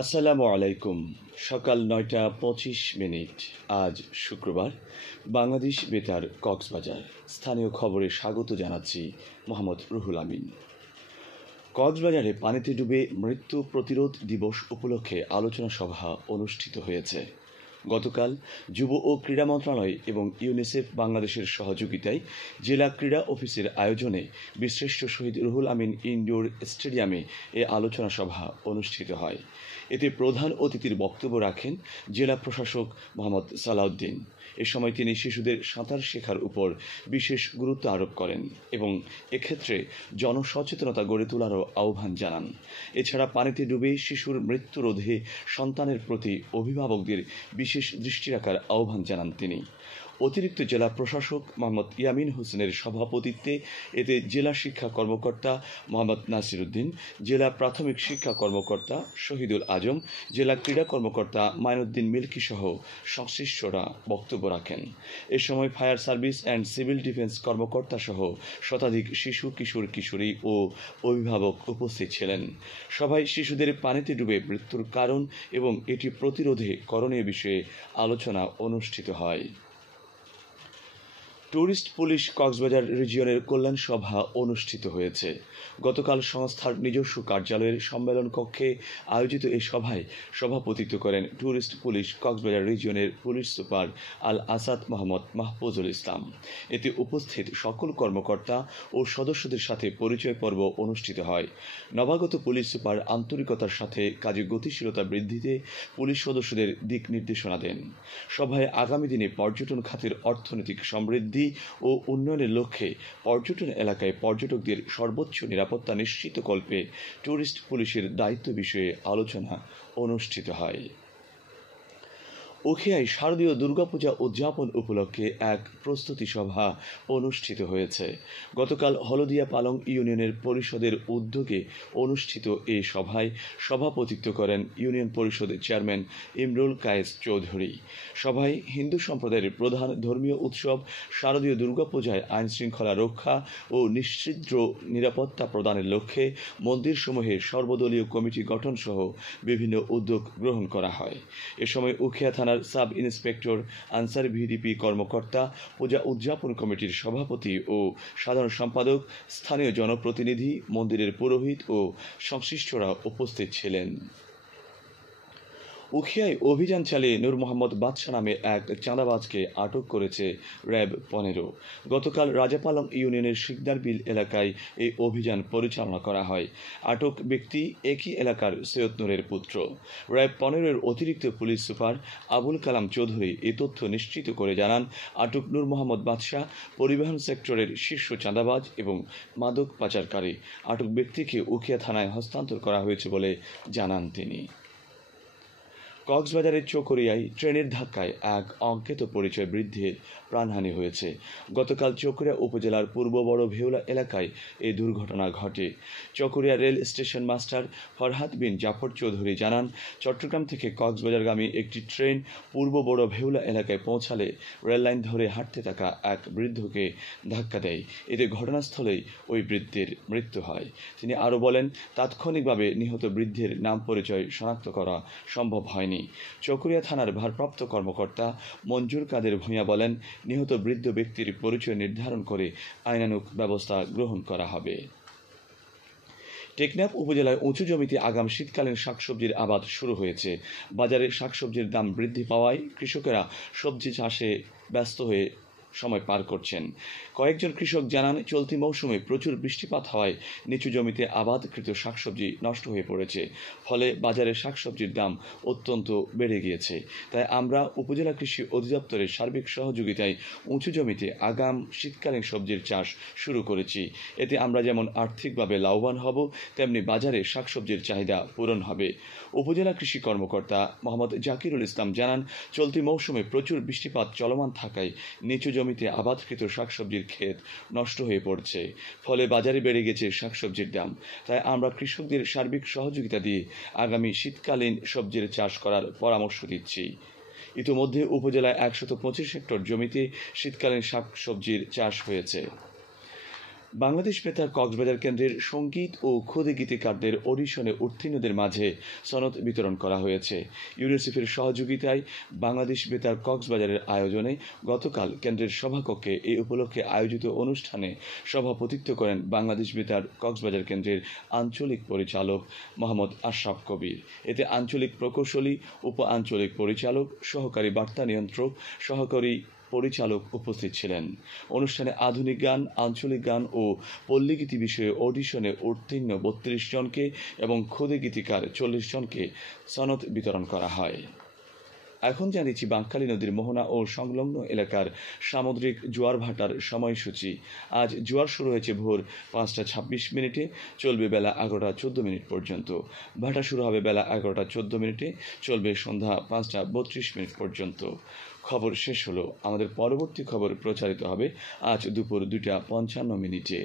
আসসালামু আলাইকুম। সকাল ৯টা ২৫ আজ শুক্রবার। বাংলাদেশ বেতার কক্সবাজার স্থানীয় খবরে স্বাগত জানাচ্ছি মোহাম্মদ রুহুল আমিন। কক্সবাজারে পানিতে ডুবে মৃত্যু প্রতিরোধ দিবস উপলক্ষে আলোচনা সভা অনুষ্ঠিত হয়েছে। গতকাল যুব ও ক্রীড়া মন্ত্রণালয় এবং ইউনিসেফ বাংলাদেশের সহযোগিতায় জেলা ক্রীড়া অফিসের আয়োজনে বীরশ্রেষ্ঠ শহীদ রুহুল আমিন ইনডোর স্টেডিয়ামে এ আলোচনা সভা অনুষ্ঠিত হয়। এতে প্রধান অতিথির বক্তব্য রাখেন জেলা প্রশাসক মোহাম্মদ সালাউদ্দিন। এ সময় তিনি শিশুদের সাঁতার শেখার উপর বিশেষ গুরুত্ব আরোপ করেন এবং এক্ষেত্রে জনসচেতনতা গড়ে তোলারও আহ্বান জানান। এছাড়া পানিতে ডুবে শিশুর মৃত্যু রোধে সন্তানের প্রতি অভিভাবকদের বিশেষ দৃষ্টি রাখার আহ্বান জানান তিনি। অতিরিক্ত জেলা প্রশাসক মোহাম্মদ ইয়ামিন হোসেনের সভাপতিত্বে এতে জেলা শিক্ষা কর্মকর্তা মোহাম্মদ নাসির উদ্দিন, জেলা প্রাথমিক শিক্ষা কর্মকর্তা শহীদুল আজম, জেলা ক্রীড়া কর্মকর্তা মাইনুদ্দিন মিল্কি সহ সংশ্লিষ্টরা বক্তব্য রাখেন। এ সময় fire service and civil defence কর্মকর্তা সহ শতাধিক শিশু, কিশোর, কিশোরী ও অভিভাবক উপস্থিত ছিলেন। সভায় শিশুদের পানিতে ডুবে মৃত্যুর কারণ এবং এটি প্রতিরোধে করণীয় বিষয়ে আলোচনা অনুষ্ঠিত হয়। ট্যুরিস্ট পুলিশ কক্সবাজার রিজিয়নের কল্যাণ সভা অনুষ্ঠিত হয়েছে। গতকাল সংস্থার নিজস্ব কার্যালয়ের সম্মেলন কক্ষে আয়োজিত এই সভায় সভাপতিত্ব করেন ট্যুরিস্ট পুলিশ কক্সবাজার রিজিয়নের পুলিশ সুপার আল আসাদ মোহাম্মদ মাহফুজুল ইসলাম। এতে উপস্থিত সকল কর্মকর্তা ও সদস্যদের সাথে পরিচয় পর্ব অনুষ্ঠিত হয়। নবাগত পুলিশ সুপার আন্তরিকতার সাথে কাজে গতিশীলতা বৃদ্ধিতে পুলিশ সদস্যদের দিক নির্দেশনা দেন। সভায় আগামী দিনে পর্যটন খাতের অর্থনৈতিক সমৃদ্ধি ও উন্নয়নের লক্ষ্যে পর্যটন এলাকায় পর্যটকদের সর্বোচ্চ নিরাপত্তা নিশ্চিতকল্পে ট্যুরিস্ট পুলিশের দায়িত্ব বিষয়ে আলোচনা অনুষ্ঠিত হয়। উখিয়ায় শারদীয় দুর্গাপূজা উদযাপন উপলক্ষে এক প্রস্তুতি সভা অনুষ্ঠিত হয়েছে। গতকাল হলদিয়া পালং ইউনিয়নের পরিষদের উদ্যোগে অনুষ্ঠিত এই সভায় সভাপতিত্ব করেন ইউনিয়ন পরিষদের চেয়ারম্যান ইমরুল কায়েস চৌধুরী। সভায় হিন্দু সম্প্রদায়ের প্রধান ধর্মীয় উৎসব শারদীয় দুর্গাপূজায় আইন শৃঙ্খলা রক্ষা ও নিশ্চিদ্র নিরাপত্তা প্রদানের লক্ষ্যে মন্দিরসমূহের সর্বদলীয় কমিটি গঠন সহ বিভিন্ন উদ্যোগ গ্রহণ করা হয়। এ সময় উখিয়া থানার সাব ইন্সপেক্টর আনসার ভিডিপি কর্মকর্তা, পূজা উদযাপন কমিটির সভাপতি ও সাধারণ সম্পাদক, স্থানীয় জনপ্রতিনিধি, মন্দিরের পুরোহিত ও সংশ্লিষ্টরা উপস্থিত ছিলেন। উখিয়ায় অভিযান চালিয়ে নূর মোহাম্মদ বাদশা নামে এক চাঁদাবাজকে আটক করেছে র্যাব ১৫। গতকাল রাজাপালং ইউনিয়নের শিকদার বিল এলাকায় এই অভিযান পরিচালনা করা হয়। আটক ব্যক্তি একই এলাকার সৈয়দ নূরের পুত্র। র্যাব ১৫-এর অতিরিক্ত পুলিশ সুপার আবুল কালাম চৌধুরী এ তথ্য নিশ্চিত করে জানান, আটক নূর মোহাম্মদ বাদশা পরিবহন সেক্টরের শীর্ষ চাঁদাবাজ এবং মাদক পাচারকারী। আটক ব্যক্তিকে উখিয়া থানায় হস্তান্তর করা হয়েছে বলে জানান তিনি। কক্সবাজারের চকরিয়ায় ট্রেনের ধাক্কায় এক অজ্ঞাত পরিচয় বৃদ্ধের প্রাণহানি হয়েছে। গতকাল চকরিয়া উপজেলার পূর্ব বড় ভেউলা এলাকায় এই দুর্ঘটনা ঘটে। Chakaria rail station master Farhad Bin Jafar Chowdhury জানান, চট্টগ্রাম থেকে কক্সবাজারগামী একটি ট্রেন পূর্ব বড় ভেউলা এলাকায় পৌঁছালে রেললাইন ধরে হাঁটতে থাকা এক বৃদ্ধকে ধাক্কা দেয়। এতে ঘটনাস্থলেই ওই বৃদ্ধের মৃত্যু হয়। তিনি আরও বলেন, তাৎক্ষণিকভাবে নিহত বৃদ্ধের নাম পরিচয় শনাক্ত করা সম্ভব হয়নি। চকরিয়া থানার ভারপ্রাপ্ত কর্মকর্তা মঞ্জুর কাদের ভূঁইয়া বলেন, নিহত বৃদ্ধ ব্যক্তির পরিচয় নির্ধারণ করে আইনানুগ ব্যবস্থা গ্রহণ করা হবে। টেকনাফ উপজেলায় উঁচু জমিতে আগাম শীতকালীন শাকসবজির আবাদ শুরু হয়েছে। বাজারে শাকসবজির দাম বৃদ্ধি পাওয়ায় কৃষকেরা সবজি চাষে ব্যস্ত হয়ে সময় পার করছেন। কয়েকজন কৃষক জানান, চলতি মৌসুমে প্রচুর বৃষ্টিপাত হওয়ায় নিচু জমিতে আবাদকৃত শাকসবজি নষ্ট হয়ে পড়েছে। ফলে বাজারে শাকসবজির দাম অত্যন্ত বেড়ে গিয়েছে। তাই আমরা উপজেলা কৃষি অধিদপ্তরের সার্বিক সহযোগিতায় উঁচু জমিতে আগাম শীতকালীন সবজির চাষ শুরু করেছি। এতে আমরা যেমন আর্থিকভাবে লাভবান হব, তেমনি বাজারে শাকসবজির চাহিদা পূরণ হবে। উপজেলা কৃষি কর্মকর্তা মোহাম্মদ জাকিরুল ইসলাম জানান, চলতি মৌসুমে প্রচুর বৃষ্টিপাত চলমান থাকায় নিচু জমিতে আবাদকৃত শাকসবজির ক্ষেত নষ্ট হয়ে পড়ছে। ফলে বাজারে বেড়ে গেছে শাকসবজির দাম। তাই আমরা কৃষকদের সার্বিক সহযোগিতা দিয়ে আগামী শীতকালীন সবজির চাষ করার পরামর্শ দিচ্ছি। ইতোমধ্যে উপজেলায় ১২৫ হেক্টর জমিতে শীতকালীন শাকসবজির চাষ হয়েছে। বাংলাদেশ বেতার কক্সবাজার কেন্দ্রের সঙ্গীত ও ক্ষুদে গীতিকারদের অডিশনে উত্তীর্ণদের মাঝে সনদ বিতরণ করা হয়েছে। ইউনিসেফের সহযোগিতায় বাংলাদেশ বেতার কক্সবাজারের আয়োজনে গতকাল কেন্দ্রের সভাকক্ষে এই উপলক্ষে আয়োজিত অনুষ্ঠানে সভাপতিত্ব করেন বাংলাদেশ বেতার কক্সবাজার কেন্দ্রের আঞ্চলিক পরিচালক মোহাম্মদ আশরাফ কবির। এতে আঞ্চলিক প্রকৌশলী, উপ আঞ্চলিক পরিচালক, সহকারী বার্তা নিয়ন্ত্রক, সহকারী পরিচালক উপস্থিত ছিলেন। অনুষ্ঠানে আধুনিক গান, আঞ্চলিক গান ও পল্লীগীতি বিষয়ে অডিশনে উত্তীর্ণ ৩২ জনকে এবং ক্ষুদে গীতিকার ৪০ জনকে সনদ বিতরণ করা হয়। এখন জানিয়েছি বাঁকখালী নদীর মোহনা ও সংলগ্ন এলাকার সামুদ্রিক জোয়ার ভাটার সময়সূচি। আজ জোয়ার শুরু হয়েছে ভোর ৫টা ২৬ চলবে বেলা ১১টা ১৪ পর্যন্ত। ভাটা শুরু হবে বেলা ১১টা ১৪ চলবে সন্ধ্যা ৫টা ৩২ পর্যন্ত। খবর শেষ হলো। আমাদের পরবর্তী খবর প্রচারিত হবে আজ দুপুর ২টা ৫৫।